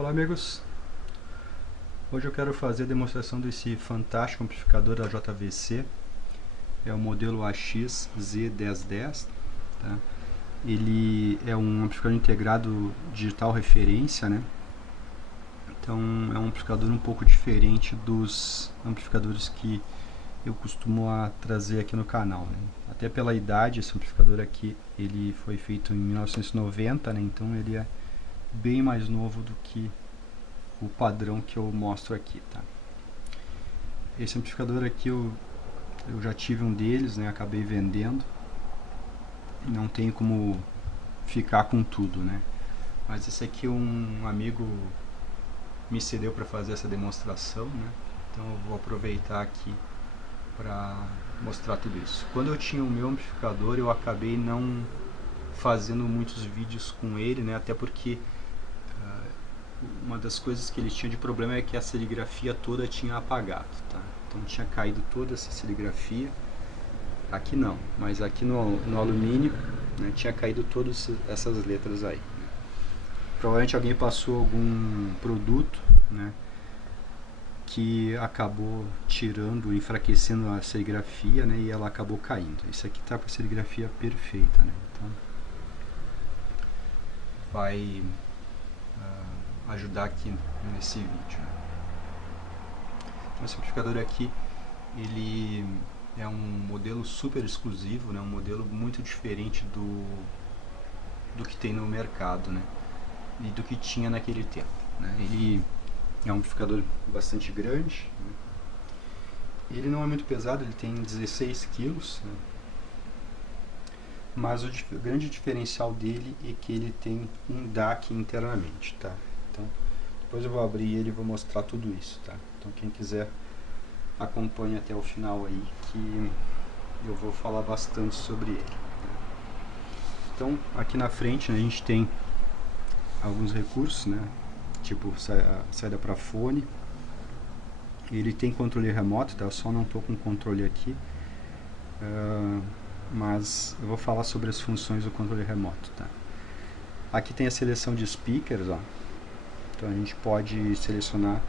Olá amigos, hoje eu quero fazer a demonstração desse fantástico amplificador da JVC. É o modelo AX-Z1010, tá? Ele é um amplificador integrado digital referência, né? Então é um amplificador um pouco diferente dos amplificadores que eu costumo trazer aqui no canal, né? Até pela idade, esse amplificador aqui ele foi feito em 1990, né? Então ele é bem mais novo do que o padrão que eu mostro aqui, tá? Esse amplificador aqui eu já tive um deles, né? Acabei vendendo. Não tenho como ficar com tudo, né? Mas esse aqui um amigo me cedeu para fazer essa demonstração, né? Então eu vou aproveitar aqui para mostrar tudo isso. Quando eu tinha o meu amplificador, eu acabei não fazendo muitos vídeos com ele, né? Até porque uma das coisas que ele tinha de problema é que a serigrafia toda tinha apagado, tá? Então tinha caído toda essa serigrafia. Aqui não, mas aqui no alumínio, né, tinha caído todas essas letras aí. Provavelmente alguém passou algum produto, né, que acabou tirando, enfraquecendo a serigrafia, né, e ela acabou caindo. Isso aqui está com a serigrafia perfeita, né? Então vai ajudar aqui nesse vídeo, né? Então, esse amplificador aqui, ele é um modelo super exclusivo, né? Um modelo muito diferente do que tem no mercado, né? E do que tinha naquele tempo, né? Ele é um amplificador bastante grande, né? Ele não é muito pesado, ele tem 16 kg, né? Mas o grande diferencial dele é que ele tem um DAC internamente, tá? Então, depois eu vou abrir ele e vou mostrar tudo isso, tá? Então, quem quiser acompanhe até o final aí, que eu vou falar bastante sobre ele. Então, aqui na frente, né, a gente tem alguns recursos, né? Tipo saída para fone. Ele tem controle remoto, tá? Eu só não estou com controle aqui, mas eu vou falar sobre as funções do controle remoto, tá? Aqui tem a seleção de speakers, ó. Então a gente pode selecionar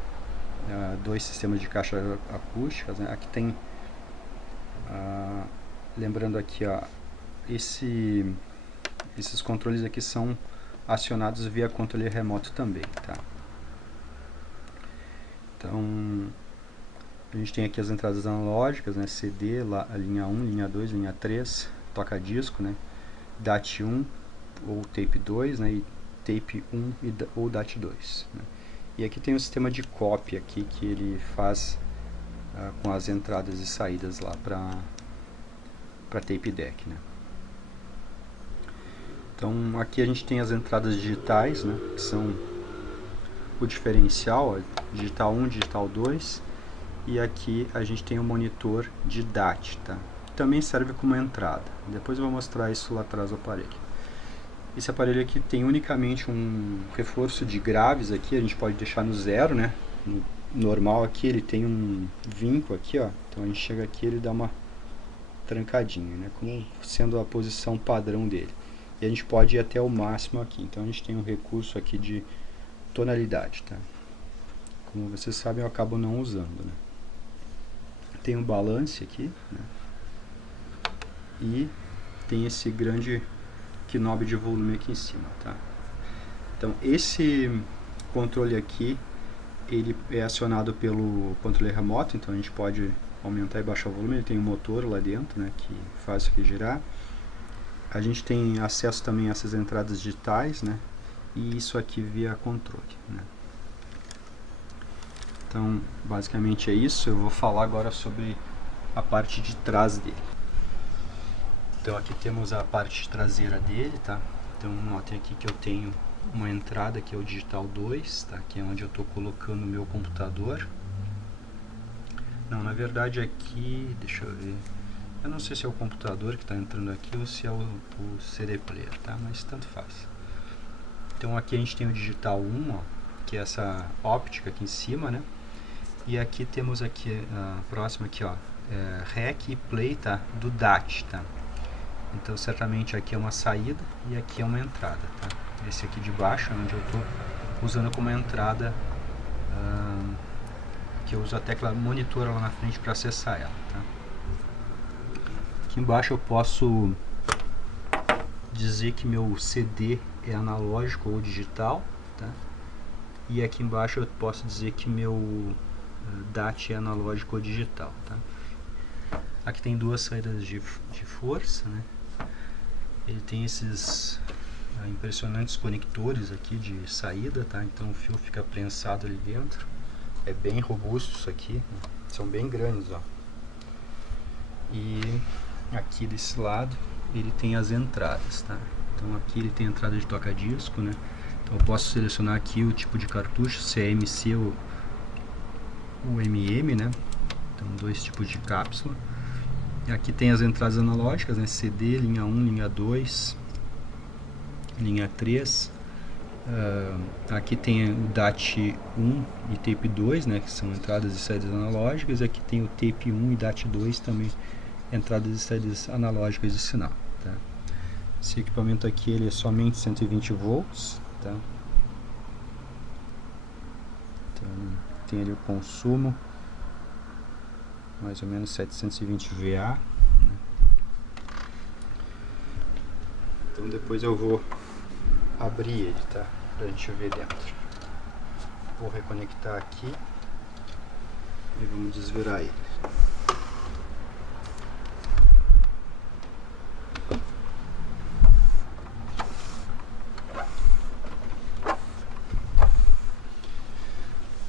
dois sistemas de caixa acústicas, né? Aqui tem, lembrando aqui, ó, esses controles aqui são acionados via controle remoto também, tá? Então a gente tem aqui as entradas analógicas, né? CD, a linha 1, linha 2, linha 3, toca-disco, né? DAT1 ou tape 2, né? E tape 1 ou DAT2, né? E aqui tem o sistema de cópia aqui, que ele faz com as entradas e saídas lá para tape deck, né? Então aqui a gente tem as entradas digitais, né? Que são o diferencial, ó, digital 1, digital 2. E aqui a gente tem o monitor de DAT, tá? Que também serve como entrada. Depois eu vou mostrar isso lá atrás do aparelho. Esse aparelho aqui tem unicamente um reforço de graves aqui, a gente pode deixar no 0, né? No normal aqui ele tem um vinco aqui, ó. Então a gente chega aqui e ele dá uma trancadinha, né? Como sendo a posição padrão dele. E a gente pode ir até o máximo aqui. Então a gente tem um recurso aqui de tonalidade, tá? Como vocês sabem, eu acabo não usando, né? Tem um balance aqui, né? E tem esse grande knob de volume aqui em cima, tá? Então esse controle aqui, ele é acionado pelo controle remoto, então a gente pode aumentar e baixar o volume. Ele tem um motor lá dentro, né, que faz isso aqui girar. A gente tem acesso também a essas entradas digitais, né, e isso aqui via controle, né. Então basicamente é isso. Eu vou falar agora sobre a parte de trás dele. Então aqui temos a parte traseira dele, tá? Então notem aqui que eu tenho uma entrada que é o digital 2, tá? Que é onde eu estou colocando o meu computador. Não, na verdade aqui, deixa eu ver, eu não sei se é o computador que está entrando aqui ou se é o CD player, tá? Mas tanto faz. Então aqui a gente tem o digital 1, ó, que é essa óptica aqui em cima, né? E aqui temos aqui, próximo aqui, ó, REC e play, tá? Do DAT, tá? Então certamente aqui é uma saída e aqui é uma entrada, tá? Esse aqui de baixo é onde eu estou usando como entrada, que eu uso a tecla monitor lá na frente para acessar ela, tá? Aqui embaixo eu posso dizer que meu CD é analógico ou digital, tá? E aqui embaixo eu posso dizer que meu DAT é analógico ou digital, tá? Aqui tem duas saídas de força, né? Ele tem esses impressionantes conectores aqui de saída, tá? Então o fio fica prensado ali dentro. É bem robusto isso aqui, né? São bem grandes, ó. E aqui desse lado ele tem as entradas, tá? Então aqui ele tem a entrada de toca-disco, né? Então eu posso selecionar aqui o tipo de cartucho, se é MC ou MM, né? Então dois tipos de cápsula. E aqui tem as entradas analógicas, né? CD, linha 1, linha 2, linha 3. Aqui tem o DAT 1 e tape 2, né? Que são entradas e saídas analógicas. Aqui tem o tape 1 e DAT 2 também, entradas e saídas analógicas de sinal, tá? Esse equipamento aqui ele é somente 120 volts, tá? Então, tem ali o consumo, mais ou menos 720 VA, né? Então depois eu vou abrir ele, tá? Pra gente ver dentro. Vou reconectar aqui e vamos desvirar ele.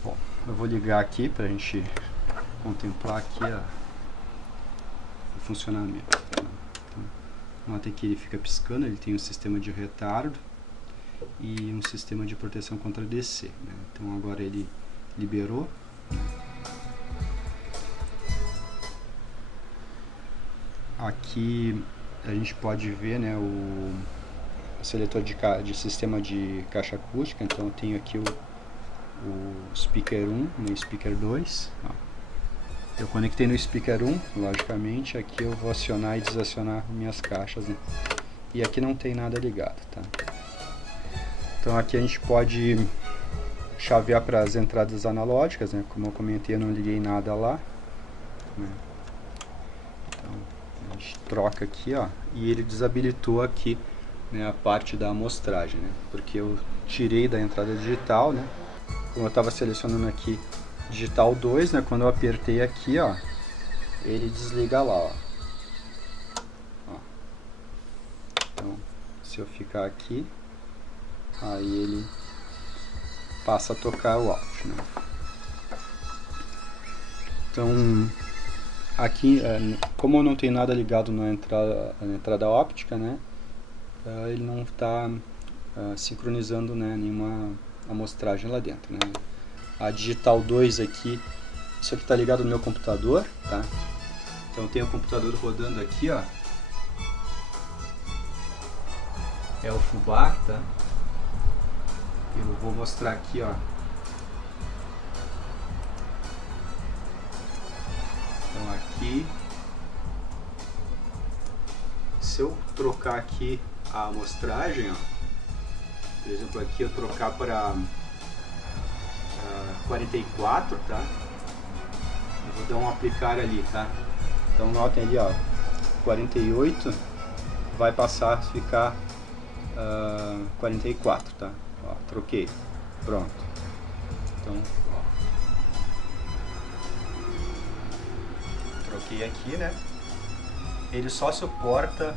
Bom, eu vou ligar aqui pra gente contemplar aqui o funcionamento. Então, nota que ele fica piscando, ele tem um sistema de retardo e um sistema de proteção contra DC, né? Então agora ele liberou. Aqui a gente pode ver, né, o seletor de sistema de caixa acústica. Então eu tenho aqui o speaker 1 e o speaker 2. Ó. Eu conectei no speaker 1, logicamente. Aqui eu vou acionar e desacionar minhas caixas, né? E aqui não tem nada ligado, tá? Então aqui a gente pode chavear para as entradas analógicas, né? Como eu comentei, eu não liguei nada lá, né? Então a gente troca aqui, ó, e ele desabilitou aqui, né, a parte da amostragem, né? Porque eu tirei da entrada digital, né? Como eu estava selecionando aqui digital 2, né? Quando eu apertei aqui, ó, ele desliga lá, ó. Então, se eu ficar aqui, aí ele passa a tocar o áudio, né? Então, aqui, como eu não tenho nada ligado na entrada óptica, né? Ele não está sincronizando, né, nenhuma amostragem lá dentro, né? A digital 2 aqui, isso aqui está ligado no meu computador, tá? Então tem o computador rodando aqui, ó. É o fubá, tá? Eu vou mostrar aqui, ó. Então aqui, se eu trocar aqui a amostragem, ó, por exemplo, aqui eu trocar para 44, tá? Eu vou dar um aplicar ali, tá? Então notem ali, ó, 48 vai passar a ficar 44, tá? Ó, troquei, pronto. Então, ó, troquei aqui, né? Ele só suporta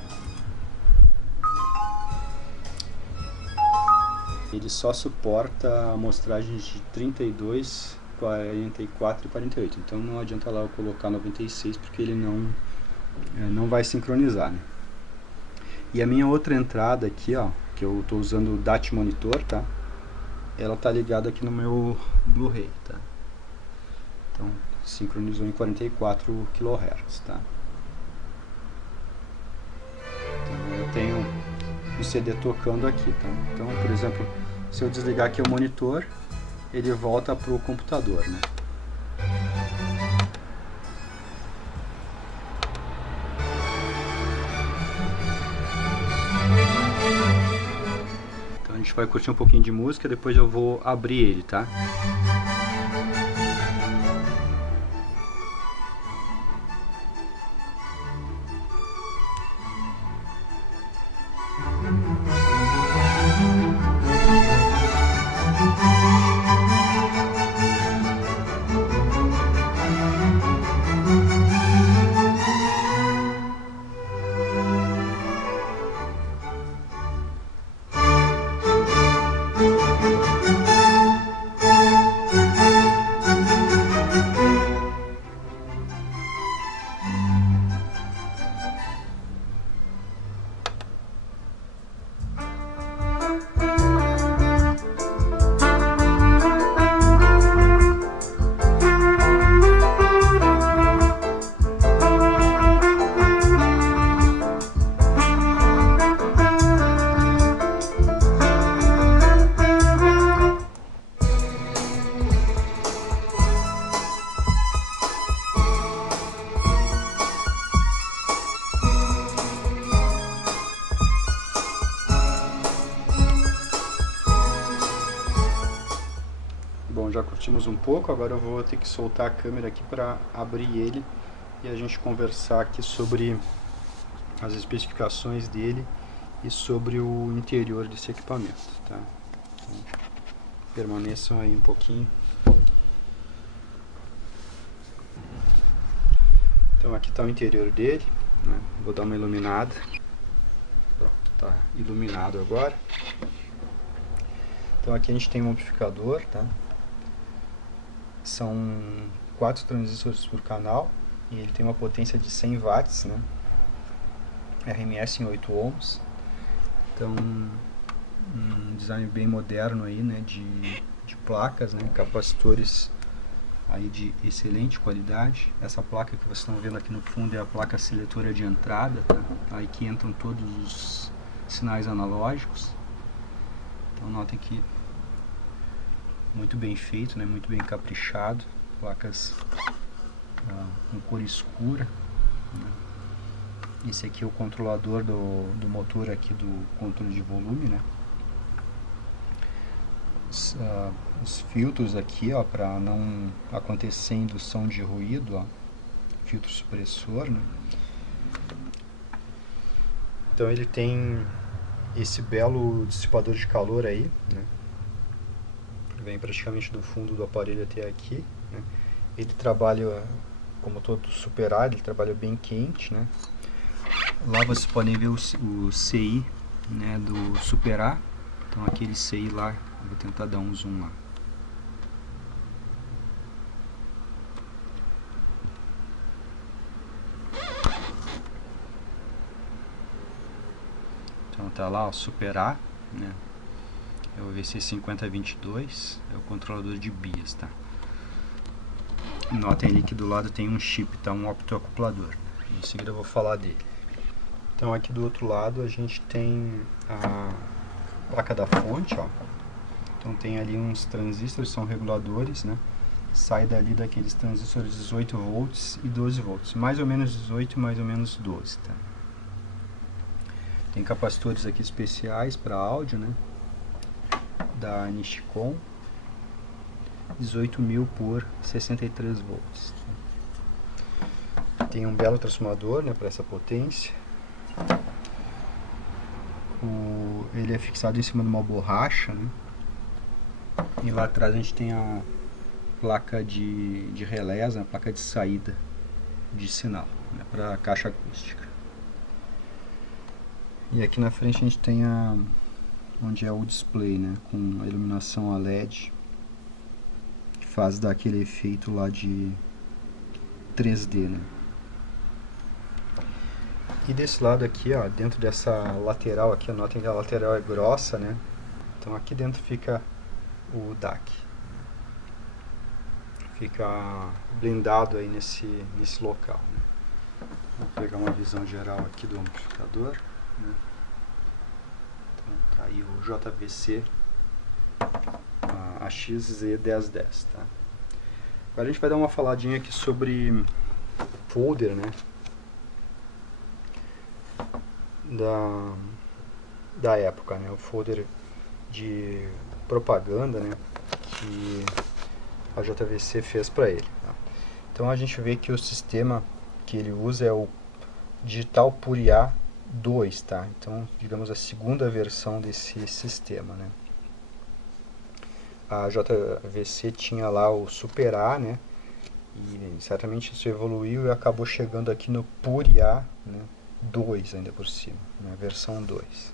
amostragens de 32, 44 e 48. Então não adianta lá eu colocar 96, porque ele não vai sincronizar, né? E a minha outra entrada aqui, ó, que eu estou usando o DAT monitor, tá? Ela tá ligada aqui no meu Blu-ray, tá? Então sincronizou em 44 kHz, tá? Então eu tenho o CD tocando aqui, tá? Então, por exemplo, se eu desligar aqui o monitor, ele volta para o computador, né? gente vai curtir um pouquinho de música, depois eu vou abrir ele, tá? Bom, já curtimos um pouco, agora eu vou ter que soltar a câmera aqui para abrir ele e a gente conversar aqui sobre as especificações dele e sobre o interior desse equipamento, tá? Então, permaneçam aí um pouquinho. Então aqui está o interior dele, né? Vou dar uma iluminada. Pronto, está iluminado agora. Então aqui a gente tem um amplificador, tá? São 4 transistores por canal e ele tem uma potência de 100 watts, né? RMS em 8 ohms. Então, um design bem moderno aí, né? De placas, né? Capacitores aí de excelente qualidade. Essa placa que vocês estão vendo aqui no fundo é a placa seletora de entrada, tá? Aí que entram todos os sinais analógicos. Então notem que muito bem feito, né? Muito bem caprichado, placas com cor escura, né? Esse aqui é o controlador do motor aqui do controle de volume, né? Os filtros aqui, ó, para não acontecer indução de ruído, ó, filtro supressor, né? Então ele tem esse belo dissipador de calor aí, né? Vem praticamente do fundo do aparelho até aqui, né? Ele trabalha, como todo Super A, ele trabalha bem quente, né? Lá vocês podem ver o CI, né, do Super A. Então aquele CI lá, eu vou tentar dar um zoom lá. Então tá lá o Super A, né? É o VC5022, é o controlador de BIAS, tá? Notem ali que do lado tem um chip, tá? Um optoacoplador. Em seguida eu vou falar dele. Então aqui do outro lado a gente tem a placa da fonte, ó. Então tem ali uns transistores, são reguladores, né? Sai dali daqueles transistores 18 volts e 12 volts. Mais ou menos 18 e mais ou menos 12, tá? Tem capacitores aqui especiais para áudio, né? Da Nishicon, 18.000 por 63 volts. Tem um belo transformador, né, para essa potência. Ele é fixado em cima de uma borracha, né? E lá atrás a gente tem a placa de relés, a placa de saída de sinal, né, para a caixa acústica. E aqui na frente a gente tem onde é o display, né, com a iluminação a LED, que faz dar aquele efeito lá de 3D, né. E desse lado aqui, ó, dentro dessa lateral aqui, notem que a lateral é grossa, né. Então aqui dentro fica o DAC. Fica blindado aí nesse local, né. Vou pegar uma visão geral aqui do amplificador, né. Então tá aí o JVC AX-Z1010, tá. Agora a gente vai dar uma faladinha aqui sobre folder, né, da época, né. O folder de propaganda, né, que a JVC fez para ele. Tá? Então a gente vê que o sistema que ele usa é o Digital Puriá 2, tá? Então, digamos, a segunda versão desse sistema, né? A JVC tinha lá o Super A, né? E certamente isso evoluiu e acabou chegando aqui no Puriá, né? 2 ainda por cima, né? Versão 2.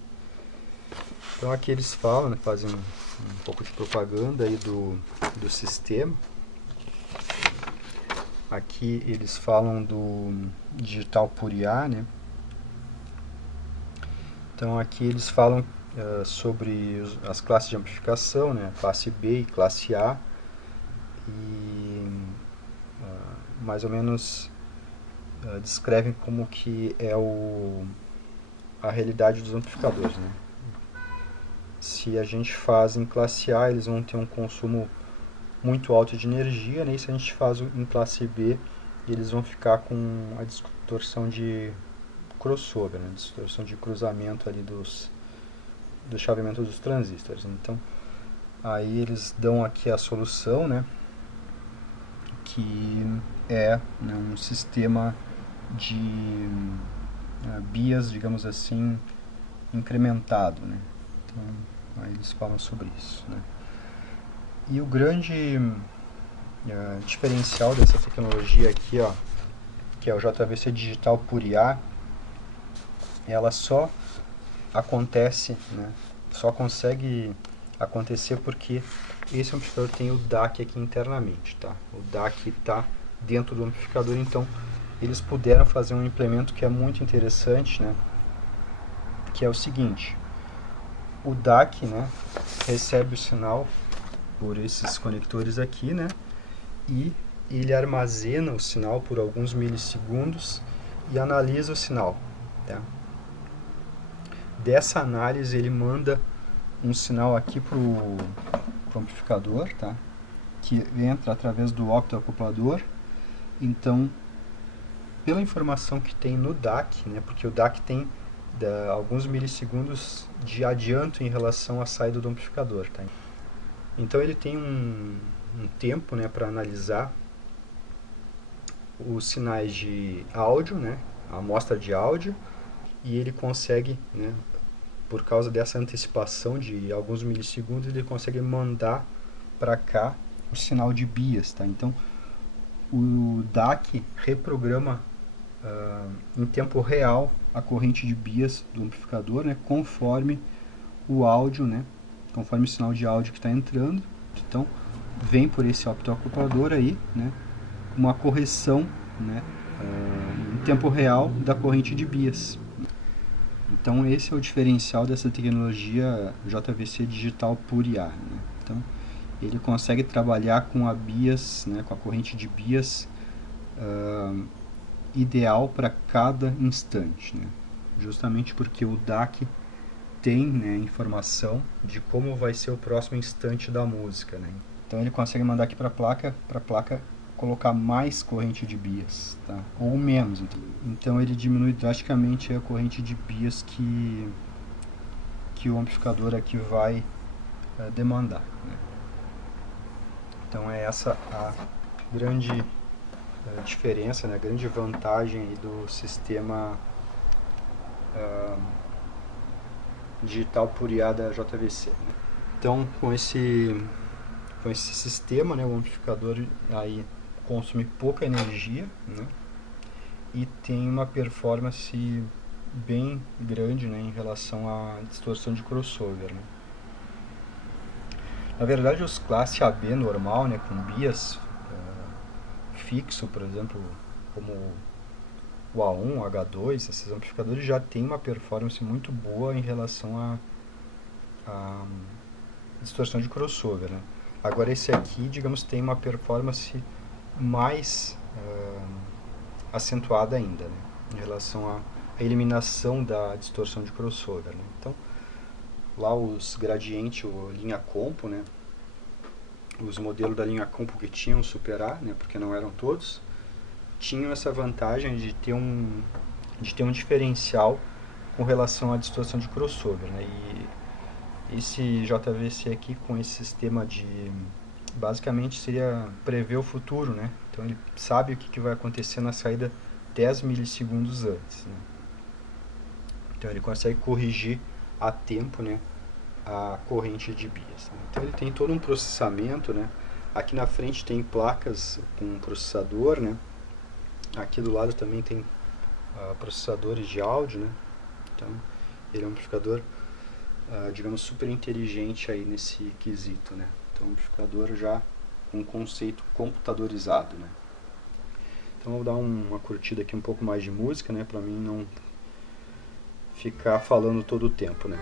Então aqui eles falam, né? Fazem um pouco de propaganda aí do sistema. Aqui eles falam do Digital Puriá, né? Então aqui eles falam sobre as classes de amplificação, né? Classe B e classe A, e mais ou menos descrevem como que é a realidade dos amplificadores, né? Se a gente faz em classe A, eles vão ter um consumo muito alto de energia, né? E se a gente faz em classe B, eles vão ficar com a distorção de crossover, né? Distorção de cruzamento ali do chaveamento dos transistores. Então, aí eles dão aqui a solução, né? Que é, né, um sistema de bias, digamos assim, incrementado, né? Então, aí eles falam sobre isso, né? E o grande diferencial dessa tecnologia aqui, ó, que é o JVC Digital Puriá, ela só acontece, né? Só consegue acontecer porque esse amplificador tem o DAC aqui internamente, tá? O DAC está dentro do amplificador, então eles puderam fazer um implemento que é muito interessante, né? Que é o seguinte: o DAC, né, recebe o sinal por esses conectores aqui, né? E ele armazena o sinal por alguns milissegundos e analisa o sinal, tá? Dessa análise ele manda um sinal aqui para o amplificador, tá? Que entra através do optoacoplador. Então, pela informação que tem no DAC, né? Porque o DAC tem alguns milissegundos de adianto em relação à saída do amplificador, tá? Então ele tem um tempo, né, para analisar os sinais de áudio, né, a amostra de áudio, e ele consegue, né, por causa dessa antecipação de alguns milissegundos, ele consegue mandar para cá o sinal de bias, tá? Então o DAC reprograma em tempo real a corrente de bias do amplificador, né, conforme o áudio, né, conforme o sinal de áudio que está entrando. Então vem por esse optoacoplador aí, né, uma correção, né, em tempo real da corrente de bias. Então esse é o diferencial dessa tecnologia JVC Digital Puriá, né? Então ele consegue trabalhar com a bias, né, com a corrente de bias ideal para cada instante, né? Justamente porque o DAC tem, né, informação de como vai ser o próximo instante da música, né? Então ele consegue mandar aqui para a placa colocar mais corrente de bias, tá? Ou menos. Então ele diminui drasticamente a corrente de bias que o amplificador aqui vai demandar, né? Então é essa a grande diferença, né, a grande vantagem aí do sistema digital Puriá da JVC, né? Então com esse sistema, né, o amplificador aí consome pouca energia, né, e tem uma performance bem grande, né, em relação à distorção de crossover, né. Na verdade, os classe AB normal, né, com bias fixo, por exemplo, como o A1, o H2, esses amplificadores já têm uma performance muito boa em relação à distorção de crossover, né. Agora esse aqui, digamos, tem uma performance mais acentuada ainda, né, em relação à eliminação da distorção de crossover, né. Então, lá os gradiente ou linha compo, né, os modelos da linha compo que tinham Super A, né, porque não eram todos, tinham essa vantagem de ter um diferencial com relação à distorção de crossover, né, esse JVC aqui com esse sistema de... basicamente seria prever o futuro, né? Então ele sabe o que vai acontecer na saída 10 milissegundos antes, né? Então ele consegue corrigir a tempo, né, a corrente de bias, né? Então ele tem todo um processamento, né? Aqui na frente tem placas com processador, né? Aqui do lado também tem processadores de áudio, né? Então ele é um amplificador, digamos, super inteligente aí nesse quesito, né? Então um amplificador já com um conceito computadorizado, né? Então eu vou dar uma curtida aqui, um pouco mais de música, né? Para mim não ficar falando todo o tempo, né?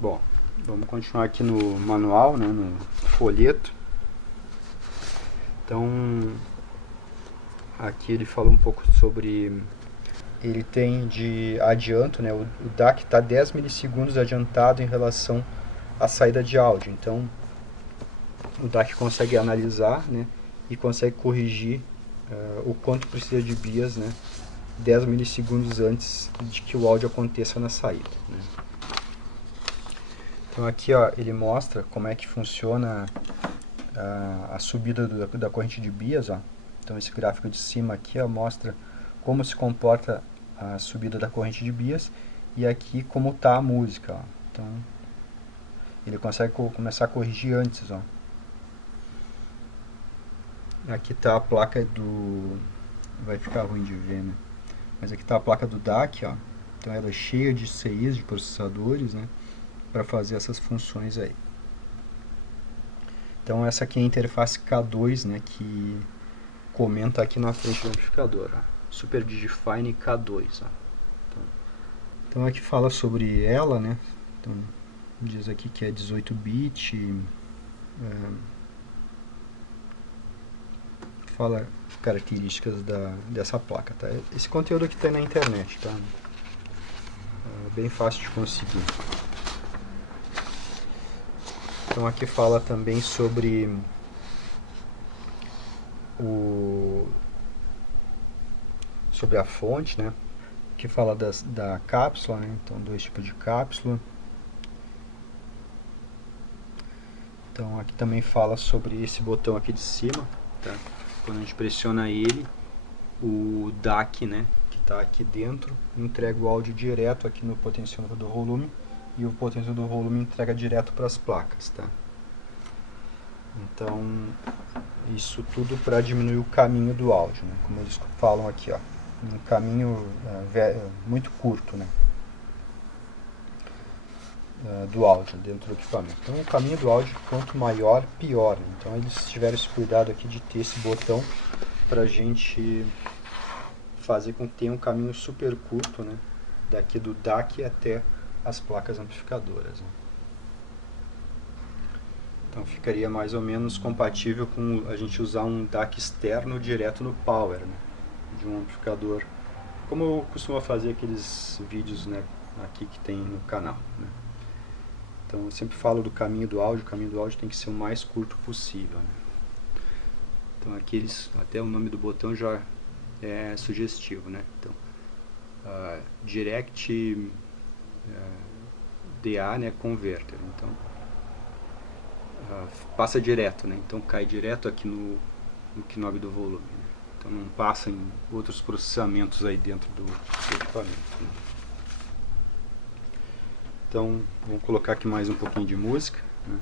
Bom, vamos continuar aqui no manual, né, no folheto. Então, aqui ele fala um pouco sobre... Ele tem de adianto, né, o DAC está 10 milissegundos adiantado em relação à saída de áudio. Então, o DAC consegue analisar, né, e consegue corrigir o quanto precisa de bias, né, 10 milissegundos antes de que o áudio aconteça na saída, né. Então aqui, ó, ele mostra como é que funciona a subida da corrente de bias, ó. Então esse gráfico de cima aqui, ó, mostra como se comporta a subida da corrente de bias, e aqui como está a música, ó. Então ele consegue começar a corrigir antes, ó. Aqui está a placa do... vai ficar ruim de ver, né? Mas aqui está a placa do DAC, ó. Então ela é cheia de CIs, de processadores, né, para fazer essas funções aí. Então essa aqui é a interface K2, né, que comenta aqui na frente do amplificador, ó. Super Digifine K2, ó. Então aqui fala sobre ela, né. Então diz aqui que é 18-bit, fala características dessa placa, tá? Esse conteúdo aqui está na internet, tá? É bem fácil de conseguir. Então aqui fala também sobre a fonte, né? Que fala da cápsula, né? Então 2 tipos de cápsula. Então aqui também fala sobre esse botão aqui de cima, tá? Quando a gente pressiona ele, o DAC, né, que está aqui dentro, entrega o áudio direto aqui no potenciômetro do volume, e o potenciômetro do volume entrega direto para as placas, tá? Então, isso tudo para diminuir o caminho do áudio, né? Como eles falam aqui, ó, um caminho muito curto, né, do áudio dentro do equipamento. Então, o caminho do áudio, quanto maior, pior, né? Então, eles tiveram esse cuidado aqui de ter esse botão para a gente fazer com que tenha um caminho super curto, né, daqui do DAC até as placas amplificadoras, né. Então ficaria mais ou menos compatível com a gente usar um DAC externo direto no power, né, de um amplificador, como eu costumo fazer aqueles vídeos, né, aqui que tem no canal, né. Então eu sempre falo do caminho do áudio, o caminho do áudio tem que ser o mais curto possível, né. Então aqueles, até o nome do botão já é sugestivo, né? Então, Direct DA, né, Converter. Então, passa direto, né? Então cai direto aqui no knob do volume, né? Então não passa em outros processamentos aí dentro do equipamento, né? Então vamos colocar aqui mais um pouquinho de música, né?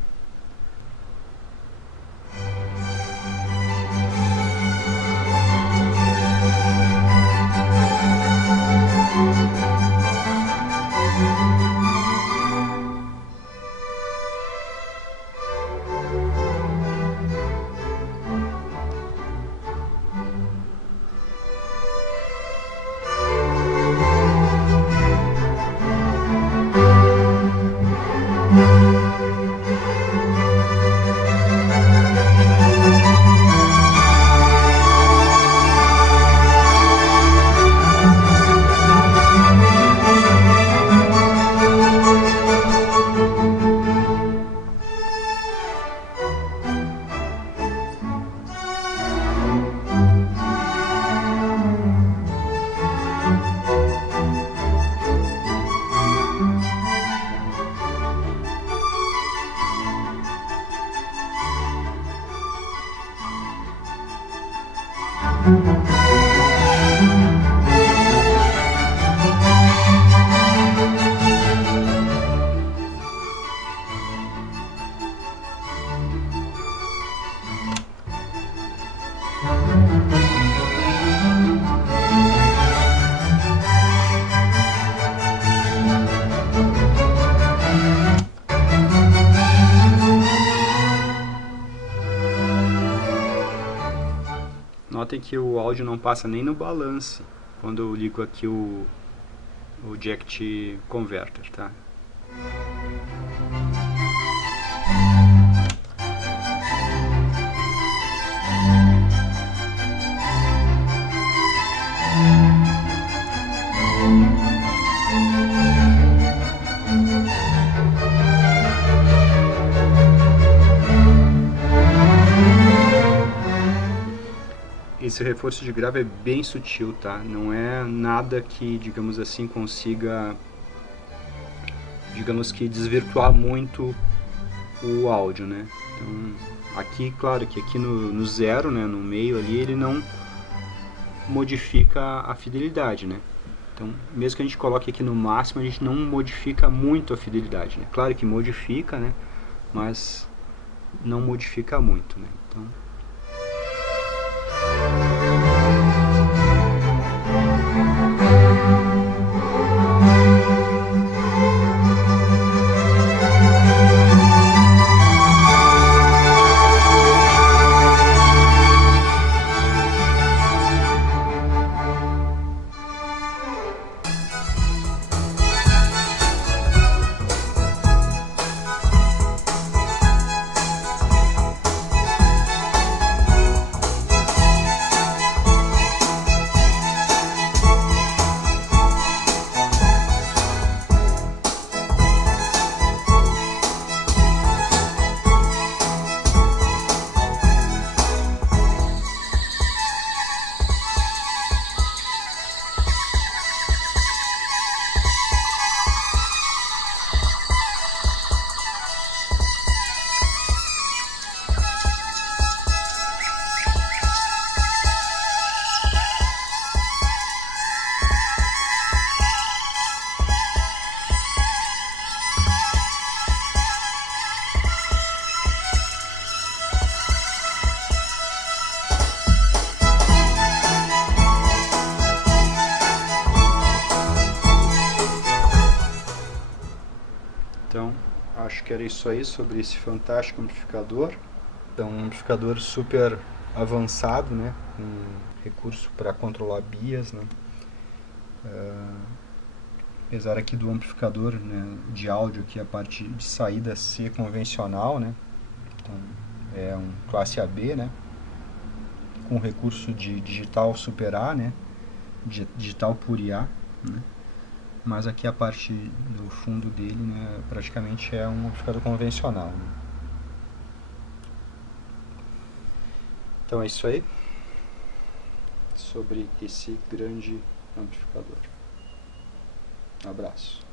Notem que o áudio não passa nem no balance quando eu ligo aqui o Jack Converter, tá? Esse reforço de grave é bem sutil, tá? Não é nada que, digamos assim, consiga, digamos que, desvirtuar muito o áudio, né? Então, aqui, claro que aqui no zero, né, no meio ali, ele não modifica a fidelidade, né? Então, mesmo que a gente coloque aqui no máximo, a gente não modifica muito a fidelidade, né? Claro que modifica, né? Mas não modifica muito, né? Então, acho que era isso aí sobre esse fantástico amplificador. Então, um amplificador super avançado, né, com recurso para controlar bias, né. Apesar aqui do amplificador, né, de áudio, aqui a parte de saída ser convencional, né, então é um classe AB, né, com recurso de digital super A, né, digital por IA, né. Mas aqui a parte do fundo dele, né, praticamente é um amplificador convencional, né. Então é isso aí sobre esse grande amplificador. Um abraço.